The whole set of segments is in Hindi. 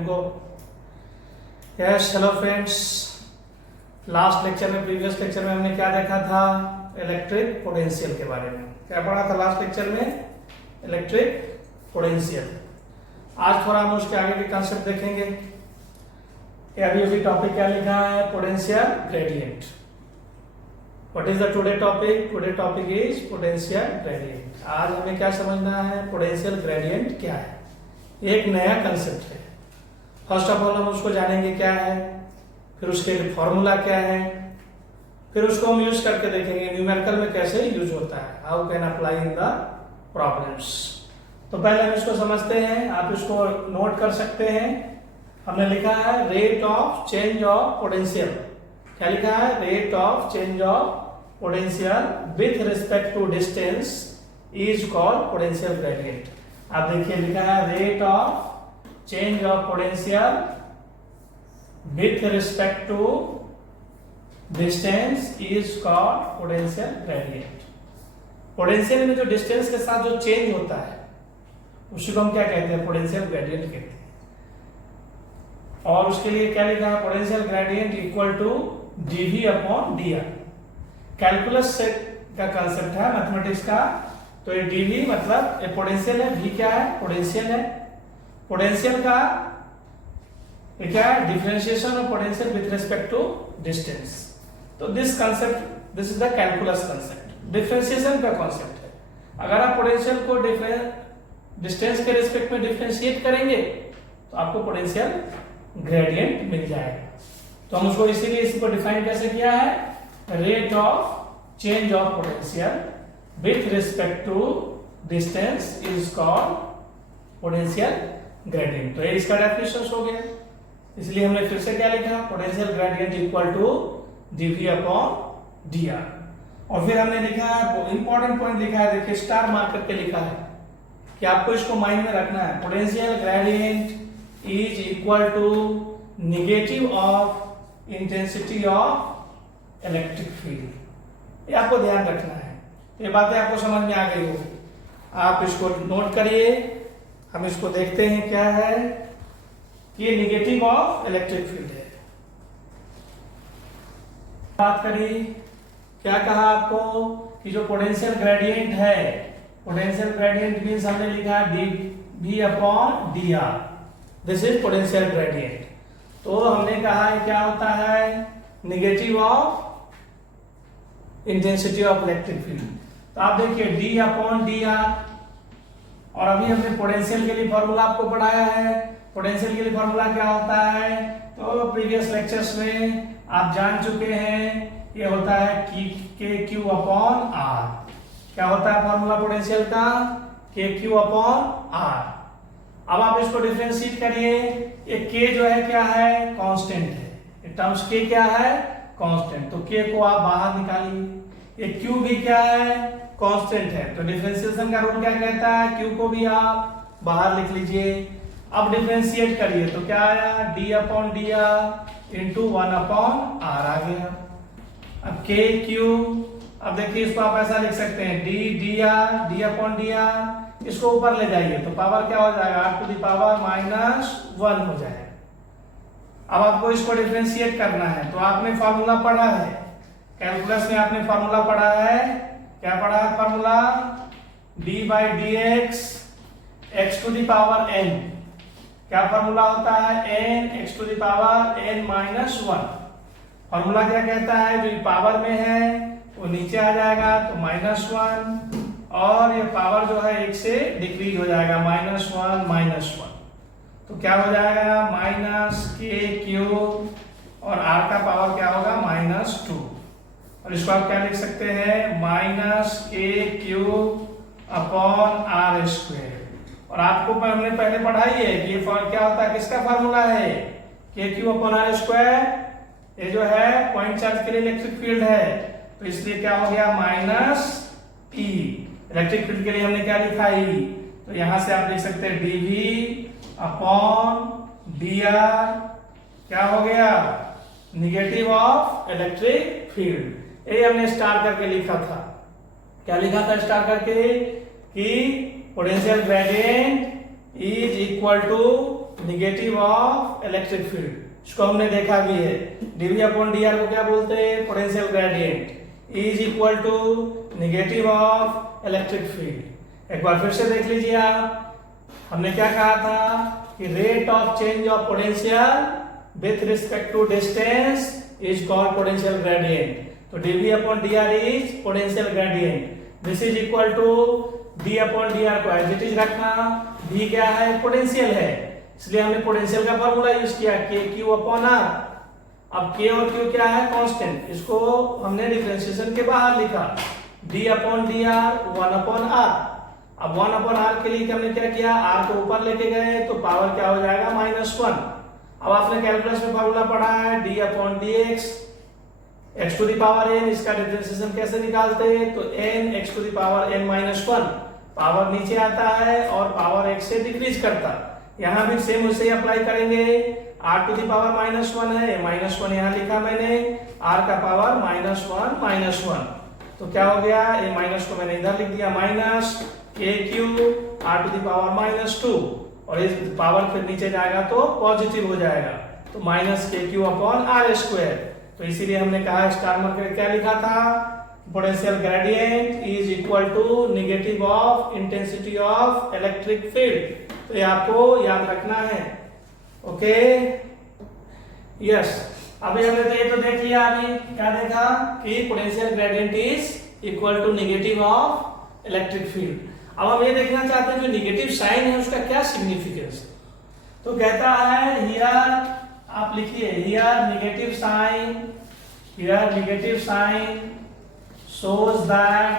And go. Yes, hello friends. Last lecture में, प्रीवियस लेक्चर में हमने क्या देखा था? इलेक्ट्रिक पोटेंशियल के बारे में। क्या पढ़ा था लास्ट लेक्चर में? Electric potential. आज थोड़ा हम उसके आगे के कंसेप्ट देखेंगे। अभी टॉपिक क्या लिखा है? Potential gradient. What is the today topic? Today topic is potential gradient. आज हमें क्या समझना है? पोटेंशियल ग्रेडियंट क्या है? एक नया कंसेप्ट है। फर्स्ट ऑफ ऑल हम उसको जानेंगे क्या है, फिर उसके लिए फॉर्मूला क्या है, फिर उसको हम यूज करके देखेंगे न्यूमेरिकल में कैसे यूज होता है, how can apply in the problems. तो पहले हम इसको समझते हैं। आप इसको नोट कर सकते हैं। हमने लिखा है rate of change of potential. क्या लिखा है? Rate of change of potential with respect to distance is called potential gradient. आप देखिए लिखा है rate of change of potential with respect to distance is called potential gradient. Potential में जो डिस्टेंस के साथ जो चेंज होता है उसी को हम क्या कहते हैं? पोटेंशियल ग्रेडियंट कहते हैं। और उसके लिए क्या लिखा है? Potential gradient equal to dv upon dr। Calculus से का कंसेप्ट है, मैथमेटिक्स का। तो ये dv मतलब ये पोटेंशियल है, v क्या है? पोटेंशियल है। पोटेंशियल का ये क्या है? Differentiation of potential with respect to distance. तो this concept, this is the calculus concept, differentiation का कंसेप्ट है। अगर आप पोटेंशियल को डिस्टेंस के रिस्पेक्ट में डिफरेंशिएट करेंगे तो आपको पोटेंशियल ग्रेडियंट मिल जाएगा। तो हम उसको इसीलिए इसको डिफाइन कैसे किया है? Rate of change of potential with respect to distance is called potential gradient. तो ये इसका डेफिनेशन हो गया। इसलिए हमने फिर से क्या लिखा? Potential gradient equal to dv upon dr। और फिर हमने लिखा है इंपॉर्टेंट पॉइंट लिखा है, देखिए स्टार मार्क करके लिखा है कि आपको इसको माइंड में रखना है। Potential gradient is equal to negative of intensity of electric field. ये आपको ध्यान रखना है। ये बातें आपको समझ में आ गई होगी। आप इसको नोट करिए। हम इसको देखते हैं क्या है कि ये नेगेटिव ऑफ इलेक्ट्रिक फील्ड है। बात करी, क्या कहा आपको कि जो पोटेंशियल ग्रेडियंट है, पोटेंशियल ग्रेडियंट मींस हमने लिखा dv upon dr। This is potential gradient. तो हमने कहा है क्या होता है? Negative of intensity of electric field. तो आप देखिए d अपॉन dr। और अभी हमने पोटेंशियल के लिए फॉर्मूला आपको पढ़ाया है। पोटेंशियल के लिए फॉर्मूला क्या होता है? तो प्रीवियस लेक्चर्स में आप जान चुके हैं। ये होता है के क्यू अपॉन आर। क्या होता है फॉर्मूला पोटेंशियल का? के क्यू अपॉन आर। अब आप इसको डिफरेंशिएट करिए। ये के जो है क्या है? कांस्टेंट है। ये टर्म्स के क्या है? कांस्टेंट। तो के को आप बाहर निकालिए। ये क्यू भी क्या है? कांस्टेंट है। तो डिफरेंशिएशन का रूल क्या कहता है? क्यू को भी आप बाहर लिख लीजिए। अब डिफरेंशिएट करिए तो क्या आया? d upon dr into 1 upon r आ गया। अब के क्यू, अब देखिए इसको आप ऐसा लिख सकते हैं d अपॉन dr। इसको ऊपर ले जाइए तो पावर क्या हो जाएगा? r टू द पावर -1 हो जाएगा। अब आपको इसको डिफरेंशिएट करना है। तो आपने फॉर्मूला पढ़ा है, कैलकुलस में आपने फॉर्मूला पढ़ा है। क्या पढ़ा है formula? d by dx x to the power n। क्या फॉर्मूला होता है? n x to the power n -1। Formula क्या कहता है? जो पावर में है वो नीचे आ जाएगा तो -1, और ये पावर जो है 1 से डिक्रीज हो जाएगा, -1। तो क्या हो जाएगा? माइनस के क्यूब, और r का पावर क्या होगा? -2। और इसको आप क्या लिख सकते हैं? माइनस के क्यूब अपॉन आर स्क्वायर। और आपको हमने पहले पढ़ाई है कि ये क्या होता है? किसका फॉर्मूला है? के क्यू अपॉन आर स्क्वायर। ये जो है पॉइंट चार्ज के लिए इलेक्ट्रिक फील्ड है, तो इसलिए क्या हो गया? -e। इलेक्ट्रिक फील्ड के लिए हमने क्या लिखा? E। तो यहां से आप लिख सकते हैं dv अपॉन dr। क्या हो गया? Negative of electric field. ये हमने स्टार करके लिखा था। क्या लिखा था स्टार करके? कि potential gradient is equal to negative of electric field, इसको हमने देखा भी है। dv अपॉन dr को क्या बोलते हैं? Potential gradient is equal to negative of electric field. एक बार फिर से देख लीजिए आप, हमने क्या कहा था कि rate of change of potential with respect to distance is called potential gradient. तो dv upon dr is potential gradient. This is equal to d upon dr को एज इट इज रखना। v क्या है? पोटेंशियल है, इसलिए हमने पोटेंशियल का फॉर्मूला यूज किया k q अपॉन r। अब k और q क्या है? कांस्टेंट, इसको हमने डिफरेंशिएशन के बाहर लिखा, d upon dr 1 upon r। अब 1 अपॉन r के लिए हमने क्या किया? r को ऊपर लेके गए तो पावर क्या हो जाएगा? -1। अब आपने कैलकुलस में फॉर्मूला पढ़ा है d upon dx x to the power n। इसका डिफरेंशिएशन कैसे निकालते हैं? तो n x to the power n -1, power नीचे आता है और पावर x से डिक्रीज करता। यहाँ भी सेम उसे अप्लाई करेंगे, r टू द पावर -1 है, -1 यहाँ लिखा मैंने, r का पावर -1 तो क्या हो गया? ये माइनस को मैंने इधर लिख दिया, minus kq r to the power -2 और इस पावर फिर नीचे जाएगा तो पॉजिटिव हो जाएगा, तो minus kq upon r square. तो इसीलिए हमने कहा स्टार मार्क करके क्या लिखा था? Potential gradient is equal to negative of intensity of electric field. तो ये आपको याद रखना है। ओके यस, अभी हमने ये तो देख लिया। अभी क्या देखा कि potential gradient is equal to negative of electric field. अब हम ये देखना चाहते हैं जो नेगेटिव साइन है उसका क्या सिग्निफिकेंस। तो कहता है हियर, आप लिखिए here negative sign shows that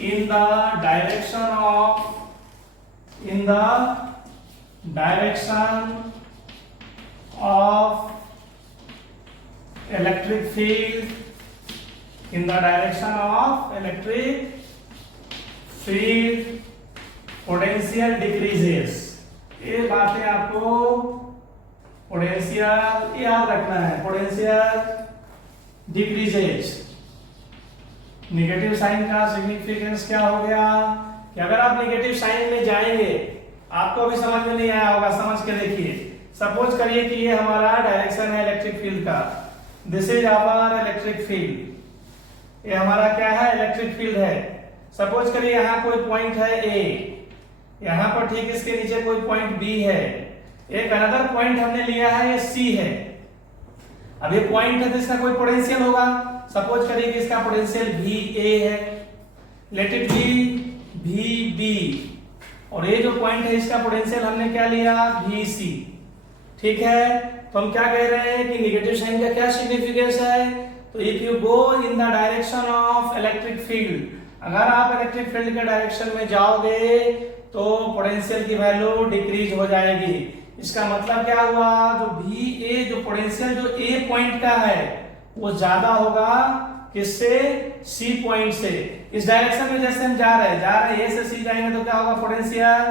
in the direction of electric field, potential decreases। ये बातें आपको पोटेंशियल याद रखना है, पोटेंशियल डिक्रीजेज। नेगेटिव साइन का सिग्निफिकेंस क्या हो गया कि अगर आप नेगेटिव साइन में जाएंगे, आपको अभी समझ में नहीं आया होगा, समझ के देखिए। सपोज करिए कि ये हमारा डायरेक्शन है इलेक्ट्रिक फील्ड का, this is our electric field, ये हमारा क्या है? इलेक्ट्रिक फील्ड है। सपोज करिए यहाँ कोई पॉइंट है A, यहाँ पर ठीक इसके नीचे कोई पॉइंट B है, एक अनदर पॉइंट हमने लिया है ये C है। अब ये पॉइंट है तो इसका कोई पोटेंशियल होगा। सपोज करिए कि इसका पोटेंशियल VA है, लेट इट बी VB, और ये जो पॉइंट है इसका पोटेंशियल हमने क्या लिया? VC। ठीक है, तो हम क्या कह रहे हैं कि नेगेटिव साइन का क्या सिग्निफिकेंस है? तो if you go in the direction of electric field, अगर आप इलेक्ट्रिक फील्ड के डायरेक्शन में जाओगे तो पोटेंशियल की वैल्यू डिक्रीज हो जाएगी। इसका मतलब क्या हुआ? जो VA जो पोटेंशियल जो A पॉइंट का है वो ज्यादा होगा किससे? C पॉइंट से। इस डायरेक्शन में जैसे हम जा रहे हैं A से C जाएंगे तो क्या होगा? पोटेंशियल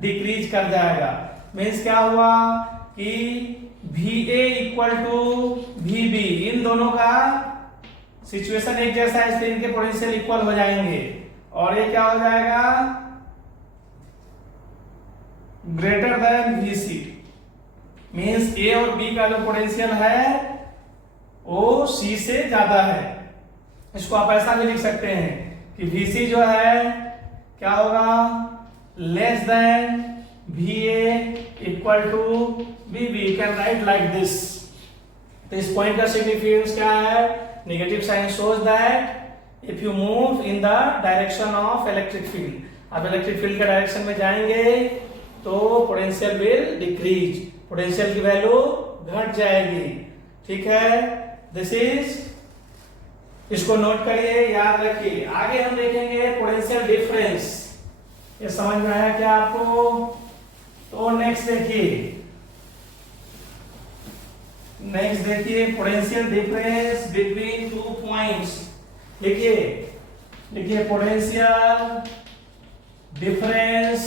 डिक्रीज कर जाएगा। मींस क्या हुआ कि VA इक्वल टू VB, इन दोनों का सिचुएशन एक जैसा है इसलिए इनके पोटेंशियल इक्वल हो जाएंगे और ये क्या हो जाएगा? Greater than VC। Means A और B का जो पोटेंशियल है वो C से ज्यादा है। इसको आप ऐसा भी लिख सकते हैं कि VC जो है क्या होगा? Less than VA equal to VB। You can write like this. तो इस पॉइंट का सिग्निफिकेंस क्या है? Negative sign shows that if you move in the direction of electric field, आप इलेक्ट्रिक फील्ड के डायरेक्शन में जाएंगे तो पोटेंशियल विल डिक्रीज, पोटेंशियल की वैल्यू घट जाएगी। ठीक है, दिस इज, इसको नोट करिए, याद रखिए। आगे हम देखेंगे पोटेंशियल डिफरेंस। ये समझ में आया क्या आपको? तो नेक्स्ट देखिए potential difference between two points. लिखिए potential difference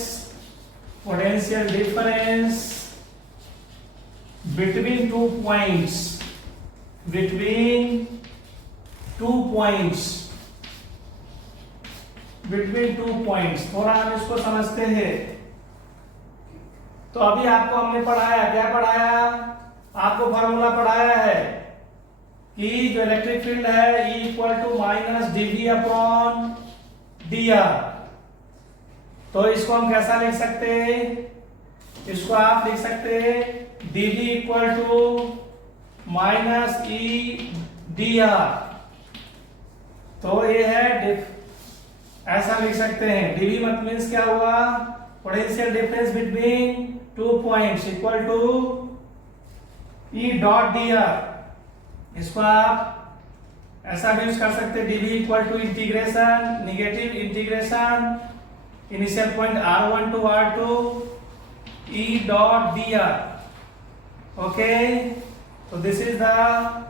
between two points। थोड़ा हम इसको समझते हैं। तो अभी आपको हमने पढ़ाया, क्या पढ़ाया, आपको फार्मूला पढ़ाया है कि जो इलेक्ट्रिक फील्ड है E equal to minus dV upon dr। तो इसको हम कैसा लिख सकते हैं, इसको आप लिख सकते हैं dV equal to minus E dr। तो ये है ऐसा लिख सकते हैं, dV मत मीन्स क्या हुआ, potential difference between 2 points equal to E dot dr। इसको आप ऐसा भी यूज कर सकते हैं, dV equal to integration negative integration initial point r1 to r2 E dot dr। Okay, तो this is the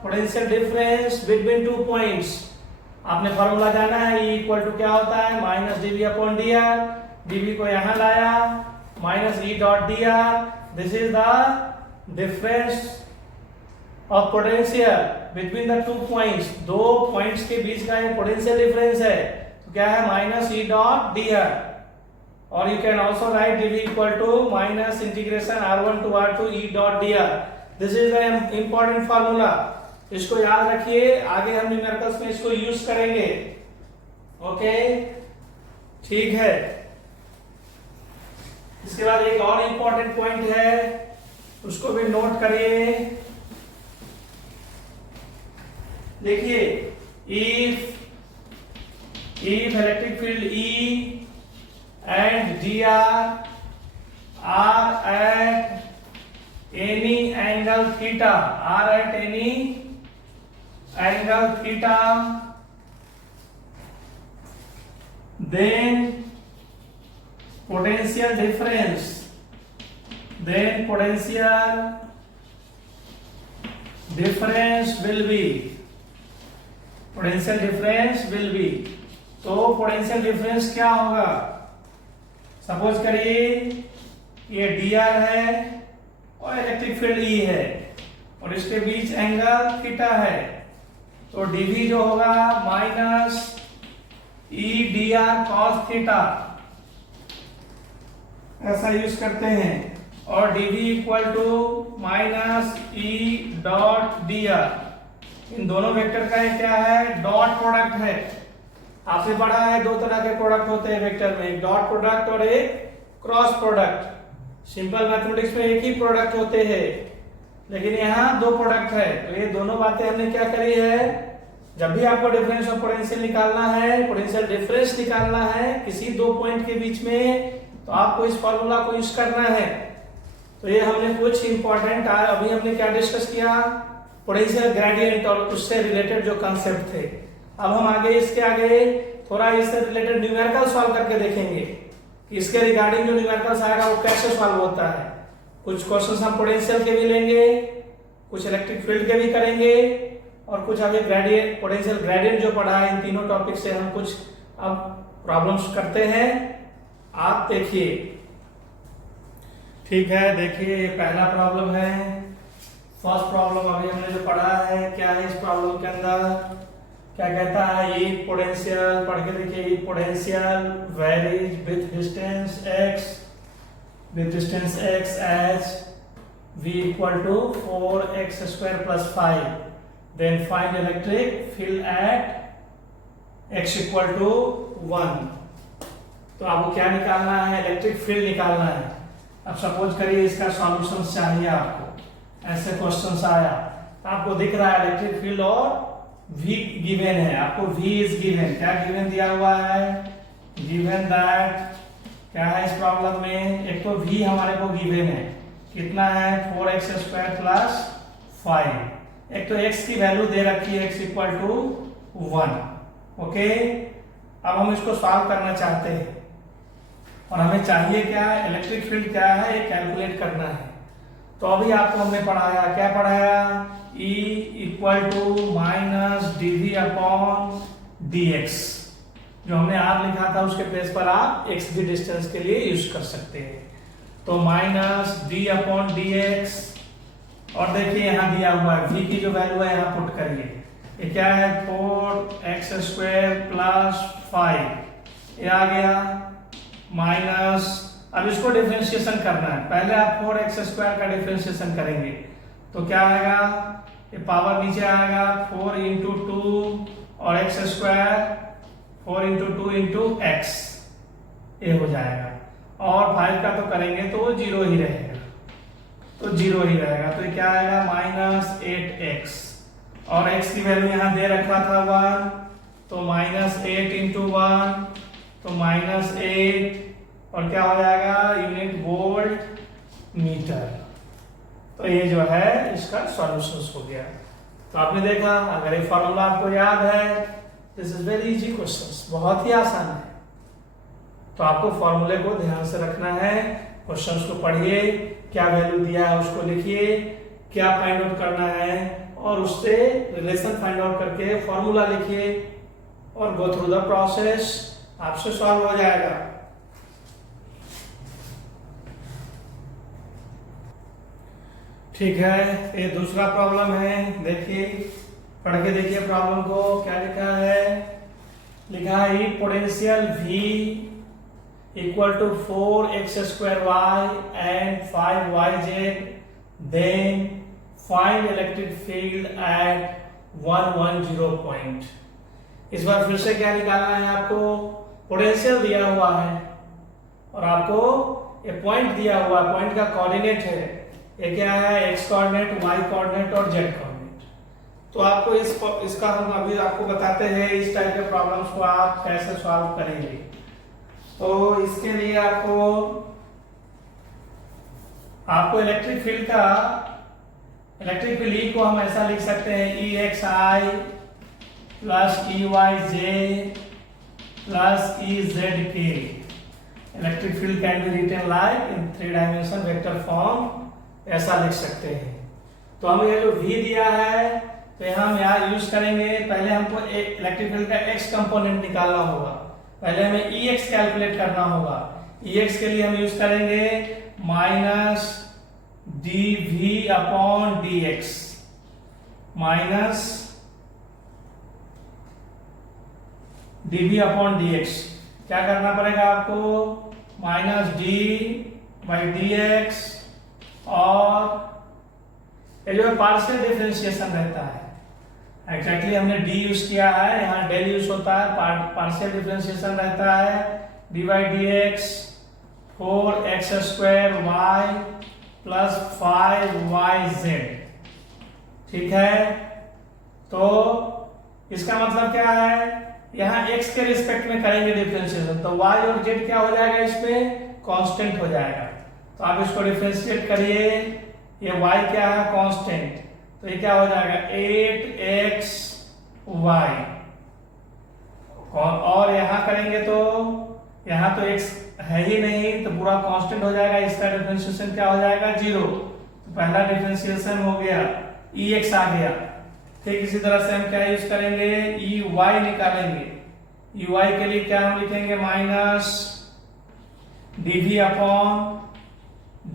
potential difference between 2 points. आपने फॉर्मूला जाना है, E इक्वल टू क्या होता है, minus dV upon dr। dV को यहां लाया, minus E dot dr। This is the difference of potential between the 2 points. 2 points के बीच का ये पोटेंशियल डिफरेंस है, तो क्या है, माइनस E डॉट dr। और you can also write dV equal to minus integration r1 to r2 E dot dr। This is the important formula, इसको याद रखिए, आगे हम न्यूमेरिकल्स में इसको यूज करेंगे। ओके, ठीक है। इसके बाद एक और इंपॉर्टेंट पॉइंट है, उसको भी नोट करिए। देखिए, if electric field E and dr are at any angle theta, are at any angle theta, then potential difference will be तो पोटेंशियल डिफरेंस क्या होगा, सपोज करिए ये dr है और इलेक्ट्रिक फील्ड E है और इसके बीच एंगल थीटा है, तो dV जो होगा minus E dr cos theta, ऐसा यूज करते हैं। और dV equal to minus E dot dr। इन दोनों वेक्टर का क्या है, डॉट प्रोडक्ट है। आपने पढ़ा है 2 तरह के प्रोडक्ट होते हैं वेक्टर में, एक डॉट प्रोडक्ट और एक क्रॉस प्रोडक्ट। सिंपल मैथमेटिक्स में एक ही प्रोडक्ट होते हैं, लेकिन यहाँ 2 प्रोडक्ट है। तो ये दोनों बातें हमने क्या करी है, जब भी आपको डिफरेंस ऑफ पोटेंशियल निकालना है, पोटेंशियल डिफरेंस निकालना है किसी 2 पॉइंट के बीच में, तो आपको इस फॉर्मूला को यूज करना है। तो ये हमने कुछ इंपॉर्टेंट, अभी हमने क्या डिस्कस किया, पोटेंशियल ग्रेडियंट और उससे रिलेटेड जो कंसेप्ट थे। अब हम आगे इसके आगे थोड़ा इससे रिलेटेड न्यूमेरिकल सॉल्व करके देखेंगे कि इसके रिगार्डिंग जो न्यूमेरिकल्स आएगा वो कैसे सॉल्व होता है। कुछ क्वेश्चंस हम पोटेंशियल के भी लेंगे, कुछ इलेक्ट्रिक फील्ड के भी करेंगे, और कुछ अभी ग्रेडियंट, पोटेंशियल ग्रेडियंट जो पढ़ा है, इन तीनों टॉपिक से हम कुछ अब प्रॉब्लम्स करते हैं। आप देखिए, ठीक है। देखिए, ये पहला प्रॉब्लम है। फर्स्ट प्रॉब्लम अभी हमने जो पढ़ा है, क्या है इस प्रॉब्लम के अंदर, क्या कहता है, ये पोटेंशियल पढ़ के देखिए, ये potential varies with distance x as v equal to 4x square plus 5, then find electric field at x equal to 1। तो आपको क्या निकालना है, इलेक्ट्रिक फील्ड निकालना है। अब सपोज करिए इसका सॉल्यूशन चाहिए आपको, ऐसे क्वेश्चन आया, आपको दिख रहा है इलेक्ट्रिक फील्ड और V गिवन है, आपको V इज गिवन, क्या गिवन दिया हुआ है, गिवन दैट, क्या है इस प्रॉब्लम में, एक तो V हमारे को गिवन है, कितना है 4x स्क्वायर प्लस 5, एक तो x की वैल्यू दे रखी है x इक्वल टू 1। ओके, अब हम इसको सॉल्व करना चाहते हैं और हमें चाहिए क्या, इलेक्ट्रिक फील्ड क्या है ये कैलकुलेट करना है। तो अभी आपको हमने पढ़ाया, क्या पढ़ाया, E equal to minus dV upon dx। जो हमने R लिखा था उसके प्लेस पर आप x भी डिस्टेंस के लिए यूज कर सकते हैं। तो माइनस d अपॉन dx, और देखिए यहाँ दिया हुआ है v की जो वैल्यू है यहाँ पुट करिए, ये क्या है 4x स्क्वायर प्लस 5, ये आ गया माइनस अब इसको डिफरेंशिएशन करना है। पहले आप 4x² का डिफरेंशिएशन करेंगे तो क्या आएगा, ये पावर नीचे आएगा 4 इंटू 2 और x², 4 इंटू 2 इंटू x, ये हो जाएगा। और 5 का तो करेंगे तो वो 0 ही रहेगा, तो 0 ही रहेगा। तो ये क्या आएगा -8x, और x की वैल्यू यहाँ दे रखा था 1, तो -8 इंटू 1 तो -8, और क्या हो जाएगा यूनिट वोल्ट मीटर। तो ये जो है इसका सॉल्यूशंस हो गया। तो आपने देखा, अगर ये फॉर्मूला आपको याद है, this is very easy questions, बहुत ही आसान है। तो आपको फॉर्मूले को ध्यान से रखना है, क्वेश्चंस को पढ़िए, क्या वैल्यू दिया है उसको लिखिए, क्या फाइंड आउट करना है, और उससे रिलेशन फाइंड आउट करके फॉर्मूला लिखिए और गो थ्रू द प्रोसेस, आपसे सॉल्व हो जाएगा। ठीक है, ये दूसरा प्रॉब्लम है, देखिए पढ़ के देखिए प्रॉब्लम को। क्या लिखा है, लिखा है potential V equal to 4x² and 5yz, then find electric field at 110 point. इस बार फिर से क्या निकालना है आपको, पोटेंशियल दिया हुआ है और आपको ये पॉइंट दिया हुआ है, पॉइंट का कोऑर्डिनेट है, ये क्या है x कोऑर्डिनेट, y कोऑर्डिनेट और z कोऑर्डिनेट। तो आपको इसका हम अभी आपको बताते हैं इस टाइप के प्रॉब्लम्स को आप कैसे सॉल्व करेंगे। तो इसके लिए आपको इलेक्ट्रिक फील्ड E को हम ऐसा लिख सकते हैं EXI plus EYJ plus EZK। Electric field can be written like in 3 dimension vector form, ऐसा लिख सकते हैं। तो हमें ये जो V दिया है तो हम यहाँ यूज करेंगे, पहले हमको एक इलेक्ट्रिक फील्ड का x कंपोनेंट निकालना होगा, पहले हमें EX कैलकुलेट करना होगा। EX के लिए हम यूज करेंगे minus dV upon dx, minus dV upon dx। क्या करना पड़ेगा आपको, माइनस d/dx, और ये जो है पार्शियल डिफरेंशिएशन रहता है, एग्जैक्टली हमने d यूज किया है, यहाँ डेल यूज होता है, पार्शियल डिफरेंशिएशन रहता है d/dx 4x² प्लस 5yz। ठीक है, तो इसका मतलब क्या है, यहाँ x के रिस्पेक्ट में करेंगे डिफरेंशिएशन, तो y और z क्या हो जाएगा, इसमें कांस्टेंट हो जाएगा। तो आप इसको डिफरेंशिएट करिए, ये y क्या है कांस्टेंट, तो ये क्या हो जाएगा 8xy, और यहाँ करेंगे तो यहाँ तो x है ही नहीं, तो पूरा कांस्टेंट हो जाएगा, इसका डिफरेंशिएशन क्या हो जाएगा 0। तो पहला डिफरेंशिएशन हो गया, ex आ गया। ठीक इसी तरह से हम क्या यूज करेंगे, ey निकालेंगे। ey के लिए क्या हम लिखेंगे, माइनस dv अपॉन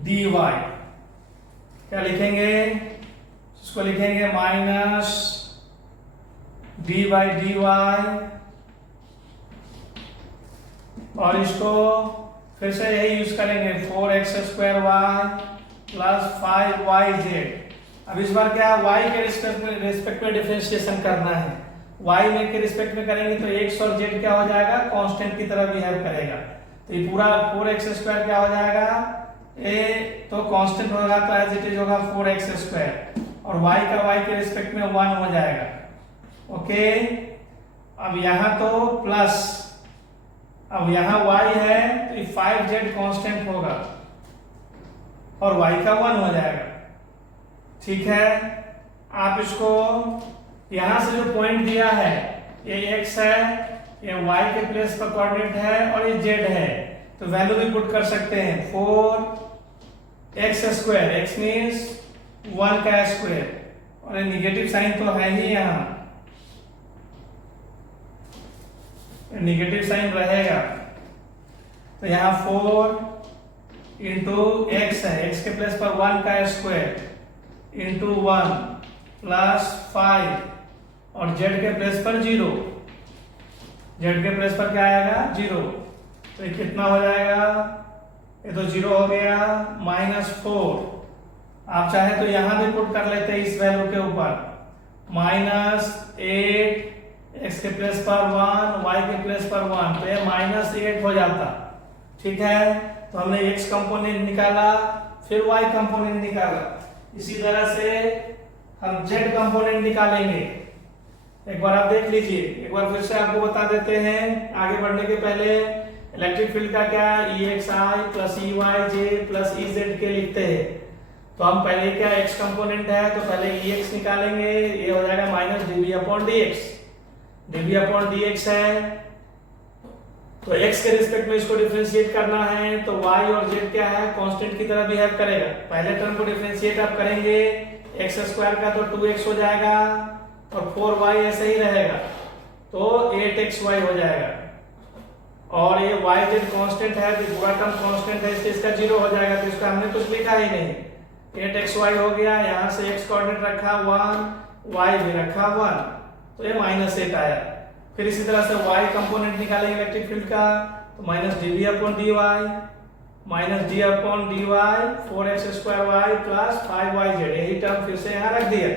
dy। क्या लिखेंगे, इसको लिखेंगे माइनस d/dy, और इसको फिर से यही यूज करेंगे 4x² प्लस 5yz। अब इस बार क्या y के रिस्पेक्ट में डिफरेंशिएशन करना है, y में के रिस्पेक्ट में करेंगे तो x और z क्या हो जाएगा, कांस्टेंट की तरह बिहेव करेगा। तो ये पूरा 4x² क्या हो जाएगा, ए तो कांस्टेंट होगा तो एज इट इज होगा 4x², और y का y के रिस्पेक्ट में 1 हो जाएगा। ओके, अब यहाँ तो प्लस, अब यहाँ y है तो 5z कांस्टेंट होगा और y का 1 हो जाएगा। ठीक है, आप इसको यहां से जो पॉइंट दिया है, ये x है, ये y के प्लेस पर कोऑर्डिनेट है, और ये z है, तो वैल्यू भी पुट कर सकते हैं 4x², x मीन्स 1 का स्क्वायर, और ये निगेटिव साइन तो है ही, यहाँ निगेटिव साइन रहेगा। तो यहाँ 4 इंटू x है, x के प्लेस पर 1 का स्क्वायर इंटू 1 प्लस 5, और z के प्लेस पर 0, z के प्लेस पर क्या आएगा 0, तो ये कितना हो जाएगा ये तो 0 हो गया, -4। आप चाहे तो यहां भी पुट कर लेते हैं इस वैल्यू के ऊपर, -8 x के प्लेस पर 1 y के प्लेस पर 1, तो ये -8 हो जाता। ठीक है, तो हमने x कंपोनेंट निकाला, फिर y कंपोनेंट निकाला। इसी तरह से हम z कंपोनेंट निकालेंगे। एक बार आप देख लीजिए, एक बार फिर से आपको बता देते हैं आगे बढ़ने के पहले। इलेक्ट्रिक फील्ड का क्या, EXI plus EYJ plus EZ के लिखते हैं। तो हम पहले क्या, x कंपोनेंट है तो पहले EX निकालेंगे, ये हो जाएगा -dV/dx। dV/dx है तो x के रिस्पेक्ट में इसको डिफरेंशिएट करना है, तो y और z क्या है, कांस्टेंट की तरह बिहेव करेगा। पहले टर्म को डिफरेंशिएट आप करेंगे, x² का तो 2x हो जाएगा और 4y ऐसे ही रहेगा, तो 8xy हो जाएगा। और ये yz कांस्टेंट है, तो पूरा टर्म कांस्टेंट है, इसलिए इसका 0 हो जाएगा, तो इसका हमने कुछ लिखा ही नहीं। 8xy हो गया, यहाँ से x कोऑर्डिनेट रखा 1, y भी रखा 1, तो ये -8 आया। फिर इसी तरह से y कंपोनेंट निकालेंगे इलेक्ट्रिक फील्ड का, तो -dV/dy -d/dy 4x² plus 5yz, यही टर्म फिर से यहाँ रख दिया।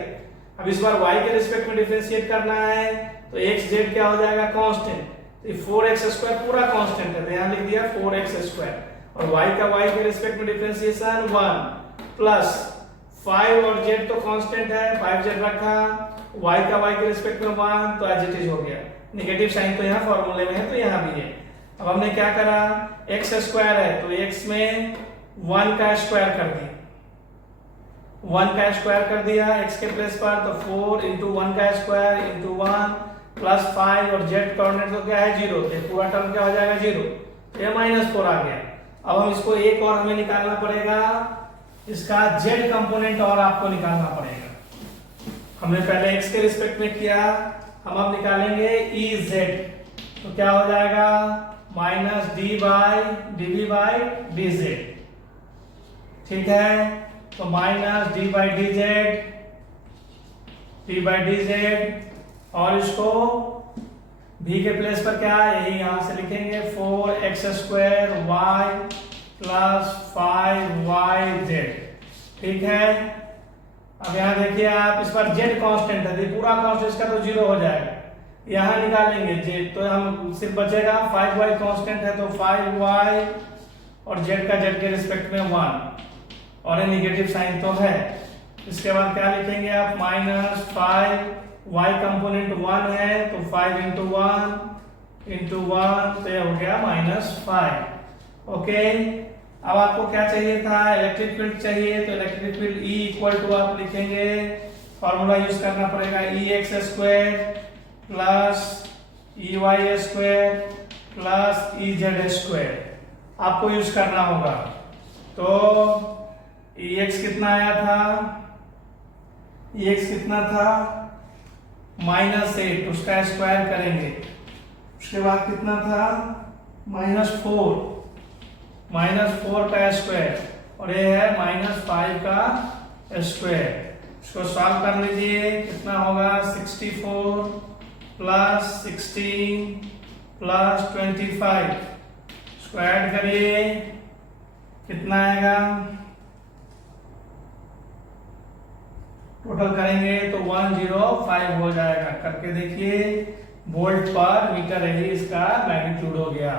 अब इस बार y के रिस्पेक्ट में डिफरेंशिएट करना है, तो xz क्या हो जाएगा, कांस्टेंट। तो 4x² पूरा कांस्टेंट है, तो यहाँ लिख दिया 4x², और y का y के रिस्पेक्ट में डिफरेंशिएशन 1 प्लस 5 और z तो कांस्टेंट है, 5z रखा, y का y के रिस्पेक्ट में 1, तो एज इट इज हो गया। नेगेटिव साइन तो यहाँ फॉर्मूले में है, तो यहाँ भी है। अब हमने क्या करा, x² है तो x में 1 का स्क्वायर कर दिया, 1 का स्क्वायर कर दिया x के प्लेस पर, तो 4 × 1 का स्क्वायर × 1 प्लस 5, और z कोऑर्डिनेट तो क्या है 0, तो पूरा टर्म क्या हो जाएगा 0, तो ये -4 आ गया। अब हम इसको एक और हमें निकालना पड़ेगा, इसका z कंपोनेंट और आपको निकालना पड़ेगा। हमने पहले x के रिस्पेक्ट में किया, हम अब निकालेंगे EZ, तो क्या हो जाएगा -dV/dz। ठीक है, तो -dV/dz, और इसको v के प्लेस पर क्या, यही यहां से लिखेंगे 4x² y प्लस 5yz। ठीक है, अब यहाँ देखिए आप, इस पर z कांस्टेंट है, पूरा कांस्टेंट इसका तो 0 हो जाएगा। यहाँ निकालेंगे z, तो हम सिर्फ बचेगा 5y कांस्टेंट है, तो 5y और z का z के रिस्पेक्ट में 1, और ये नेगेटिव साइन तो है। इसके बाद क्या लिखेंगे आप, -5y कंपोनेंट 1 है, तो 5 × 1 × 1, तो ये हो गया -5। ओके, अब आपको क्या चाहिए था, इलेक्ट्रिक फील्ड चाहिए, तो इलेक्ट्रिक फील्ड E आप लिखेंगे, फॉर्मूला यूज करना पड़ेगा, EX² plus EY² plus EZ² आपको यूज करना होगा। तो EX कितना आया था, EX कितना था -8, उसका स्क्वायर करेंगे, उसके बाद कितना था -4 का स्क्वायर, और ये है -5 का स्क्वायर। इसको सॉल्व कर लीजिए, कितना होगा 64 प्लस 16 प्लस 25, इसको ऐड करिए, कितना आएगा, टोटल करेंगे तो 105 हो जाएगा। करके देखिए, वोल्ट पर मीटर यही इसका मैग्नीट्यूड हो गया।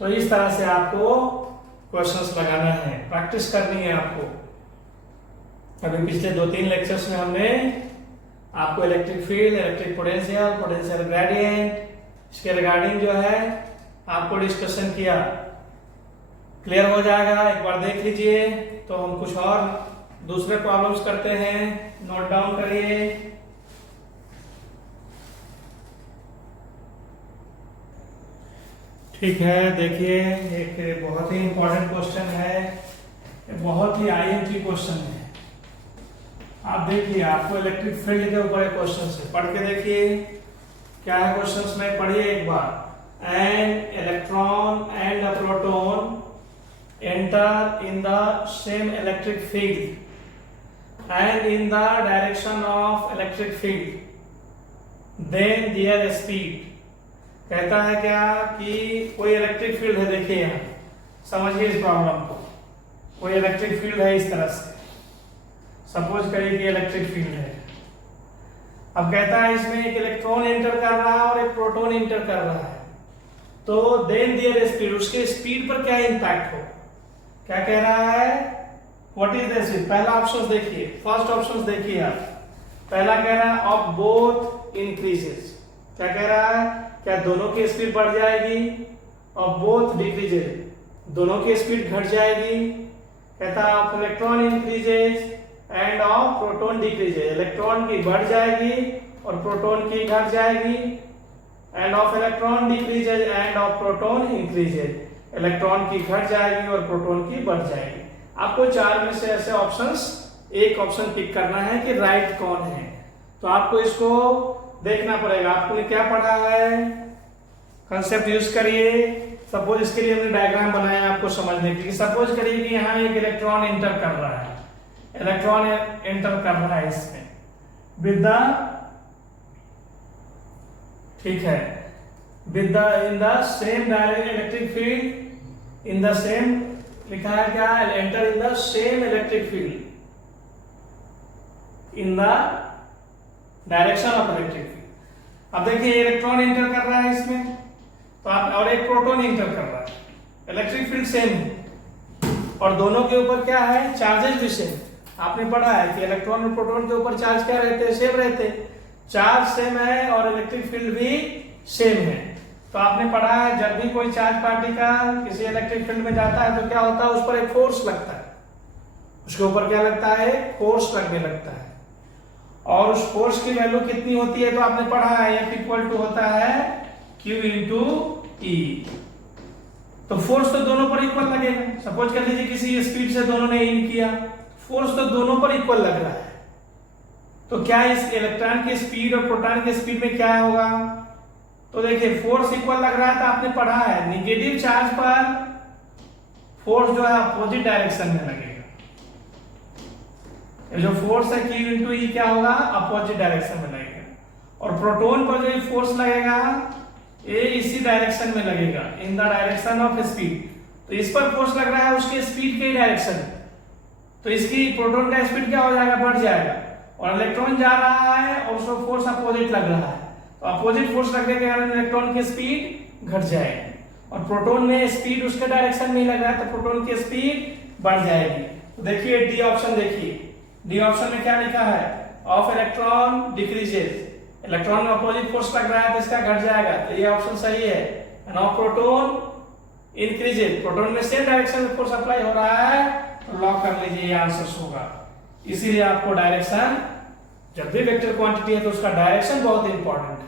तो इस तरह से आपको क्वेश्चंस लगाना है, प्रैक्टिस करनी है आपको। अभी पिछले 2-3 लेक्चर्स में हमने आपको electric field, electric potential, potential gradient, इसके रिगार्डिंग जो है आपको डिस्कशन किया। क्लियर हो जाएगा, एक बार देख लीजिए। तो हम कुछ और दूसरे प्रॉब्लम्स करते हैं, नोट डाउन करिए। ठीक है, देखिए एक बहुत ही इंपॉर्टेंट क्वेश्चन है, बहुत ही IMP क्वेश्चन है। आप देखिए, आपको इलेक्ट्रिक फील्ड के ऊपर क्वेश्चन है, पढ़ के देखिए क्या है क्वेश्चन में, पढ़िए एक बार। An electron and a proton enter in the same electric field and in the direction of electric field, then their speed. कहता है क्या कि कोई इलेक्ट्रिक फील्ड है, देखिए यहाँ समझिए इस प्रॉब्लम को। कोई इलेक्ट्रिक फील्ड है इस तरह से, सपोज करिए कि इलेक्ट्रिक फील्ड है। अब कहता है इसमें एक इलेक्ट्रॉन एंटर कर रहा है और एक प्रोटॉन एंटर कर रहा है, तो देन देयर स्पीड, उसके स्पीड पर क्या इंपैक्ट हो। क्या कह रहा है, व्हाट इज द स्पीड। पहला ऑप्शन देखिए, फर्स्ट ऑप्शन देखिए आप, पहला कह रहा है ऑफ बोथ इंक्रीजेस। क्या कह रहा है, क्या दोनों की स्पीड बढ़ जाएगी, ऑफ बोथ डिक्रीजेस, दोनों की स्पीड घट जाएगी। कहता है of electron increases end of proton decreases, electron की बढ़ जाएगी और प्रोटॉन की घट जाएगी। End of electron decreases end of proton increases, electron की घट जाएगी और प्रोटॉन की बढ़ जाएगी। आपको चार में से ऐसे ऑप्शंस एक ऑप्शन पिक करना है कि राइट कौन है। तो आपको इसको देखना पड़ेगा, आपने क्या पढ़ा है, कंसेप्ट यूज करिए। सपोज इसके लिए हमने डायग्राम बनाया आपको समझने के लिए। सपोज करिए कि यहाँ एक इलेक्ट्रॉन एंटर कर रहा है, इलेक्ट्रॉन एंटर कर रहा है इसमें विद द, ठीक है, with the in the same direct electric field, in the same, लिखा है क्या, enter in the same electric field in the direction of electric field. अब देखिए इलेक्ट्रॉन एंटर कर रहा है इसमें, तो आप, और एक प्रोटॉन एंटर कर रहा है, इलेक्ट्रिक फील्ड सेम है और दोनों के ऊपर क्या है, चार्जेस भी सेम। आपने पढ़ा है कि इलेक्ट्रॉन और प्रोटॉन के ऊपर चार्ज क्या रहते हैं, सेम रहते हैं, चार्ज सेम है और इलेक्ट्रिक फील्ड भी सेम है। तो आपने पढ़ा है जब भी कोई चार्ज पार्टिकल किसी इलेक्ट्रिक फील्ड में जाता है तो क्या होता है, उस पर एक फोर्स लगता है, उसके ऊपर क्या लगता है, फोर्स लगने लगता है। और उस फोर्स की वैल्यू कितनी होती है, तो आपने पढ़ा है F इक्वल टू होता है Q इंटू E। तो फोर्स तो दोनों पर इक्वल लगेगा। सपोज कर लीजिए किसी स्पीड से दोनों ने इन किया, फोर्स तो दोनों पर इक्वल लग रहा है। तो क्या इस इलेक्ट्रॉन की स्पीड और प्रोटॉन की स्पीड में क्या होगा, तो देखिए फोर्स इक्वल लग रहा है, तो आपने पढ़ा है निगेटिव चार्ज पर फोर्स जो है अपोजिट डायरेक्शन में लगेगा। जो फोर्स है Q इंटू E क्या होगा, अपोजिट डायरेक्शन में लगेगा। और प्रोटॉन पर जो फोर्स लगेगा ये इसी डायरेक्शन में लगेगा, इन द डायरेक्शन ऑफ स्पीड। तो इस पर फोर्स लग रहा है उसके स्पीड के डायरेक्शन, तो इसकी प्रोटॉन का स्पीड क्या हो जाएगा, बढ़ जाएगा। और इलेक्ट्रॉन जा रहा है और उसको फोर्स अपोजिट लग रहा है, तो अपोजिट फोर्स लगने के कारण इलेक्ट्रॉन की स्पीड घट जाएगी और प्रोटॉन में स्पीड उसके डायरेक्शन में ही लग रहा है, तो प्रोटॉन की स्पीड बढ़ जाएगी। तो देखिए डी ऑप्शन, देखिए डी ऑप्शन में क्या लिखा है, ऑफ इलेक्ट्रॉन डिक्रीजेस, इलेक्ट्रॉन में अपोजिट फोर्स लग रहा है तो इसका घट जाएगा, तो ये ऑप्शन सही है। End of proton increases, proton में सेम डायरेक्शन में फोर्स अप्लाई हो रहा है, तो लॉक कर लीजिए ये आंसर होगा। इसीलिए आपको डायरेक्शन, जब भी वेक्टर क्वांटिटी है तो उसका डायरेक्शन बहुत इंपॉर्टेंट है।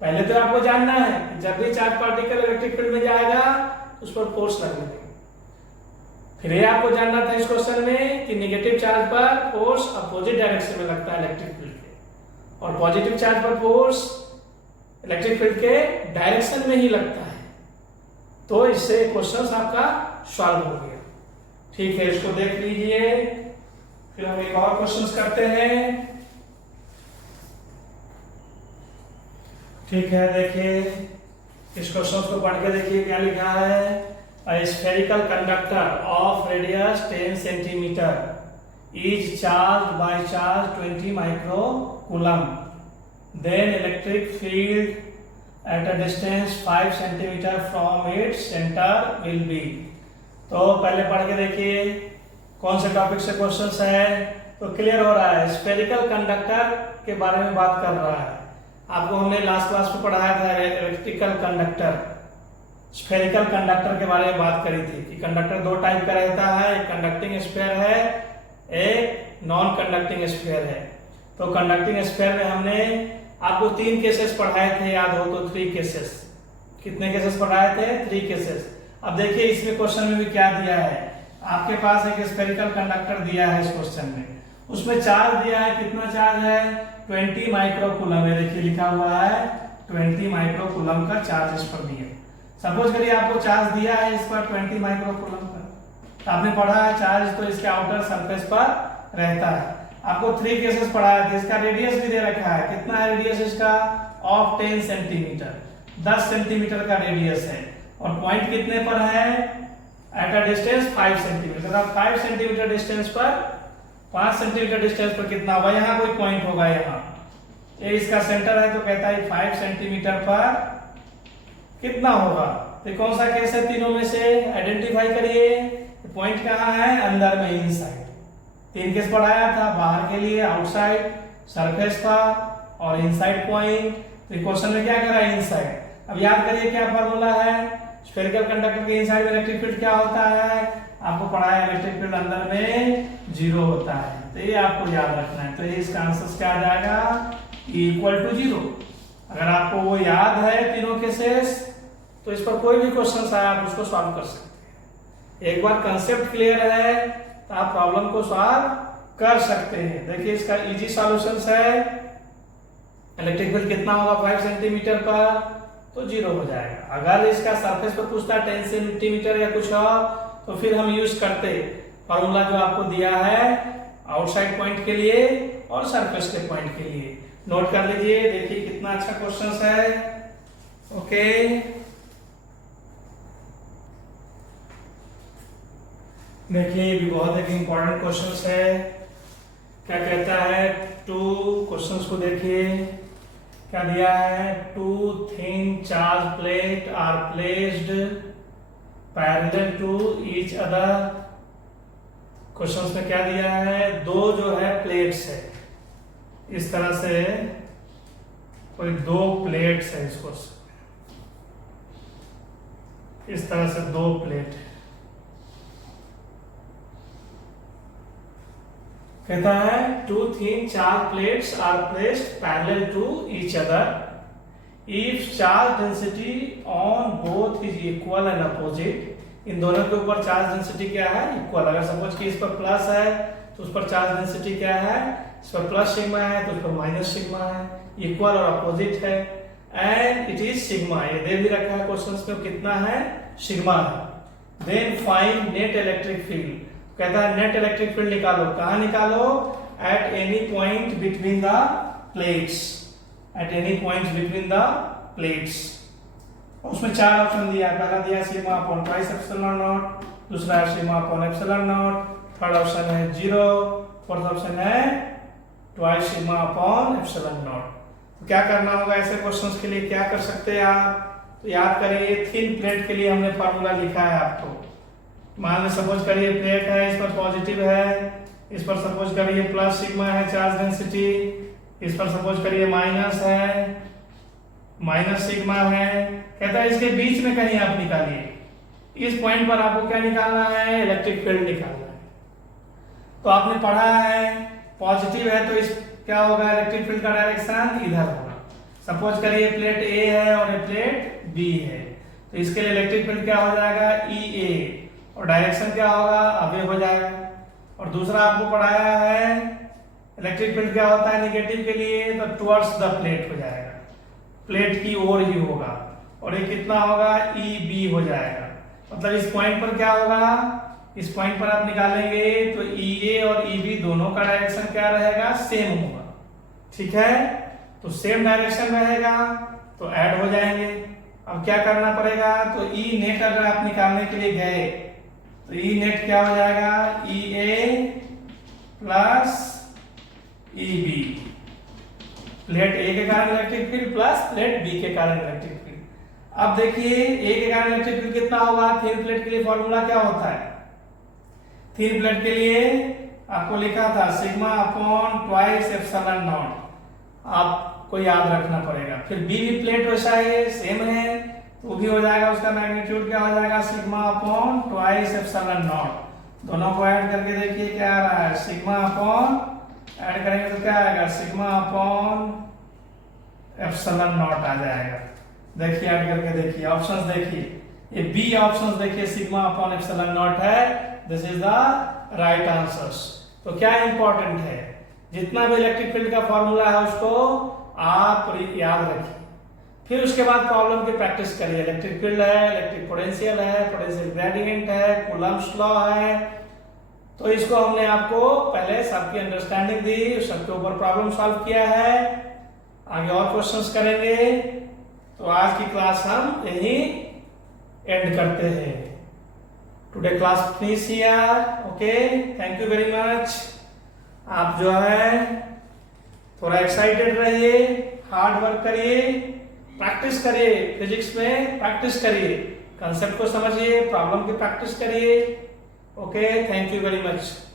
पहले तो आपको जानना है कि जब भी चार्ज पार्टिकल इलेक्ट्रिक फील्ड में जाएगा उस पर फोर्स लगने लगेगा। फिर ये आपको जानना था इस क्वेश्चन में कि नेगेटिव चार्ज पर फोर्स अपोजिट डायरेक्शन में लगता है इलेक्ट्रिक फील्ड के, और पॉजिटिव चार्ज पर फोर्स इलेक्ट्रिक फील्ड के डायरेक्शन में ही लगता है। तो इससे क्वेश्चन आपका सॉल्व हो गया। ठीक है, इसको देख लीजिए। फिर हम एक और क्वेश्चन करते हैं। ठीक है, देखिए इस क्वेश्चन को पढ़ के देखिए क्या लिखा है। A spherical conductor of radius 10 centimeter is charged by charge 20 microcoulomb. Then electric field at a distance 5 centimeter from its center will be. तो पहले पढ़ के देखिए कौन से टॉपिक से क्वेश्चन है, तो क्लियर हो रहा है। स्फेरिकल कंडक्टर के बारे में बात कर रहा है। आपको हमने लास्ट क्लास में पढ़ाया था इलेक्ट्रिकल कंडक्टर, स्फेरिकल कंडक्टर के बारे में बात करी थी कि कंडक्टर दो टाइप का रहता है, एक कंडक्टिंग स्फीयर है, एक नॉन कंडक्टिंग स्फीयर है। तो कंडक्टिंग स्फीयर में हमने आपको 3 केसेस पढ़ाए थे, याद हो तो 3 केसेस। कितने केसेस पढ़ाए थे, 3 केसेस। अब देखिए इसमें क्वेश्चन में भी क्या दिया है, आपके पास एक स्फेरिकल कंडक्टर दिया है इस क्वेश्चन में, उसमें चार्ज दिया है, कितना चार्ज है, 20 माइक्रोकूलम। ये देखिए लिखा हुआ है 20 माइक्रोकूलम का चार्ज इस पर दिया। सपोज करिए आपको चार्ज दिया है इस पर 20 माइक्रोकूलम का, तो आपने पढ़ा है चार्ज तो इसके आउटर सरफेस पर रहता है। आपको 3 केसेस पढ़ाया था, इसका रेडियस भी दे रखा है, कितना है रेडियस इसका, ऑफ 10 सेंटीमीटर, 10 सेंटीमीटर का रेडियस है। और पॉइंट कितने पर है, at a distance 5 centimetre. 5 centimetre distance पर, 5 सेंटीमीटर डिस्टेंस पर कितना होगा, यहाँ कोई पॉइंट होगा, यहाँ ये इसका सेंटर है, तो कहता है 5 सेंटीमीटर पर कितना होगा। तो कौन सा केस है तीनों में से, आइडेंटिफाई करिए। पॉइंट कहाँ है, अंदर में, इनसाइड। 3 केस पढ़ाया था, बाहर के लिए आउटसाइड सरफेस का और इनसाइड पॉइंट। तो क्वेश्चन में क्या करा, इनसाइड। अब याद करिए क्या फॉर्मूला है, स्फेरिकल कंडक्टर के इनसाइड में इलेक्ट्रिक फील्ड क्या होता है, आपको पढ़ाया इलेक्ट्रिक फील्ड अंदर में 0 होता है। तो ये आपको याद रखना है। तो ये इसका आंसर क्या आ जाएगा, इक्वल टू 0। अगर आपको वो याद है तीनों केसेस, तो इस पर कोई भी क्वेश्चन आया आप उसको सॉल्व कर सकते हैं। एक बार कंसेप्ट क्लियर है तो आप प्रॉब्लम को सॉल्व कर सकते हैं। देखिए इसका इजी सॉल्यूशंस है, इलेक्ट्रिक फील्ड कितना होगा 5 सेंटीमीटर पर, तो 0 हो जाएगा। अगर इसका सरफेस पर पूछता 10 सेंटीमीटर या कुछ और, तो फिर हम यूज करते फॉर्मूला जो आपको दिया है आउटसाइड पॉइंट के लिए और सरफेस के पॉइंट के लिए। नोट कर लीजिए, देखिए कितना अच्छा क्वेश्चन है। ओके, देखिए ये भी बहुत एक इंपॉर्टेंट क्वेश्चन है। क्या कहता है, 2 क्वेश्चंस को देखिए क्या दिया है। 2 thin charge plate are placed parallel to each other. Questions में क्या दिया है, 2 जो है प्लेट्स है, इस तरह से कोई 2 प्लेट्स है, इसको इस तरह से 2 प्लेट है। कहता है 2 thin charge plates are placed parallel to each other if charge density on both is equal and opposite। इन दोनों के ऊपर चार्ज डेंसिटी क्या है, इक्वल। अगर सपोज कि इस पर प्लस है तो उस पर चार्ज डेंसिटी क्या है, इस पर प्लस सिग्मा है तो उस पर माइनस सिग्मा है, इक्वल और अपोजिट है। एंड इट इज सिग्मा, ये दे भी रखा है क्वेश्चंस में, कितना है, सिग्मा है। Then find net electric field. कहता है नेट इलेक्ट्रिक फील्ड निकालो। कहां निकालो, at any point between the plates, at any point between the plates. उसमें 4 ऑप्शन दिया है। पहला दिया sigma upon twice epsilon not, दूसरा है sigma upon epsilon not, third option है 0, फोर्थ ऑप्शन है twice sigma upon epsilon not. तो क्या करना होगा ऐसे क्वेश्चंस के लिए, क्या कर सकते हैं आप, तो याद करिए थिन प्लेट के लिए हमने फार्मूला लिखा है आपको। मान लो सपोज करिए प्लेट है, इस पर पॉजिटिव है, इस पर सपोज करिए प्लस सिग्मा है चार्ज डेंसिटी, इस पर सपोज करिए माइनस है, माइनस सिग्मा है। कहता है इसके बीच में कहीं आप निकालिए, इस पॉइंट पर आपको क्या निकालना है, इलेक्ट्रिक फील्ड निकालना है। तो आपने पढ़ा है पॉजिटिव है तो इस क्या होगा, इलेक्ट्रिक फील्ड का डायरेक्शन इधर होगा। सपोज करिए प्लेट ए है और ये प्लेट बी है, तो इसके लिए इलेक्ट्रिक फील्ड क्या हो जाएगा, ई ए, और डायरेक्शन क्या होगा, अवे हो जाएगा। और दूसरा आपको पढ़ाया है इलेक्ट्रिक फील्ड क्या होता है नेगेटिव के लिए, तो टुवर्ड्स द प्लेट हो जाएगा, प्लेट की ओर ही होगा। और ये कितना होगा, ई बी हो जाएगा। मतलब इस पॉइंट पर क्या होगा, इस पॉइंट पर आप निकालेंगे तो ई ए और ई बी दोनों का डायरेक्शन क्या रहेगा, सेम होगा। ठीक है, तो सेम डायरेक्शन रहेगा तो ऐड हो जाएंगे। अब क्या करना पड़ेगा, तो ई नेट अगर आप निकालने के लिए गए तो ई नेट क्या हो जाएगा, E A plus E B, plate A के कारण electric field plus plate B के कारण इलेक्ट्रिक फील्ड। अब देखिए ए के कारण इलेक्ट्रिक फील्ड कितना होगा, थिन प्लेट के लिए फॉर्मूला क्या होता है, थिन प्लेट के लिए आपको लिखा था sigma upon twice epsilon not, आपको याद रखना पड़ेगा। फिर बी भी प्लेट वैसा है, सेम है, तो भी हो जाएगा, उसका मैग्नीट्यूड क्या हो जाएगा, sigma upon twice epsilon not. दोनों को ऐड करके देखिए क्या आ रहा है, सिग्मा अपॉन, ऐड करेंगे तो क्या आएगा, सिग्मा अपॉन एप्सिलॉन नॉट आ जाएगा। देखिए ऐड करके देखिए, ऑप्शंस देखिए, ये बी ऑप्शंस देखिए सिग्मा अपॉन एप्सिलॉन नॉट है, this is the right answers. तो क्या इंपॉर्टेंट है, जितना भी इलेक्ट्रिक फील्ड का फॉर्मूला है उसको आप याद रखिए। फिर उसके बाद प्रॉब्लम की प्रैक्टिस करिए। इलेक्ट्रिक फील्ड है, इलेक्ट्रिक पोटेंशियल है, पोटेंशियल ग्रेडियंट है, कूलम्ब्स लॉ है, तो इसको हमने आपको पहले सबकी अंडरस्टैंडिंग दी, सबके ऊपर प्रॉब्लम सॉल्व किया है। आगे और क्वेश्चंस करेंगे। तो आज की क्लास हम यही एंड करते हैं। Today class finish here. Okay, thank you very much. आप जो है थोड़ा एक्साइटेड रहिए, हार्ड वर्क करिए, प्रैक्टिस करिए, फिजिक्स में प्रैक्टिस करिए, कंसेप्ट को समझिए, प्रॉब्लम की प्रैक्टिस करिए। Okay, thank you very much.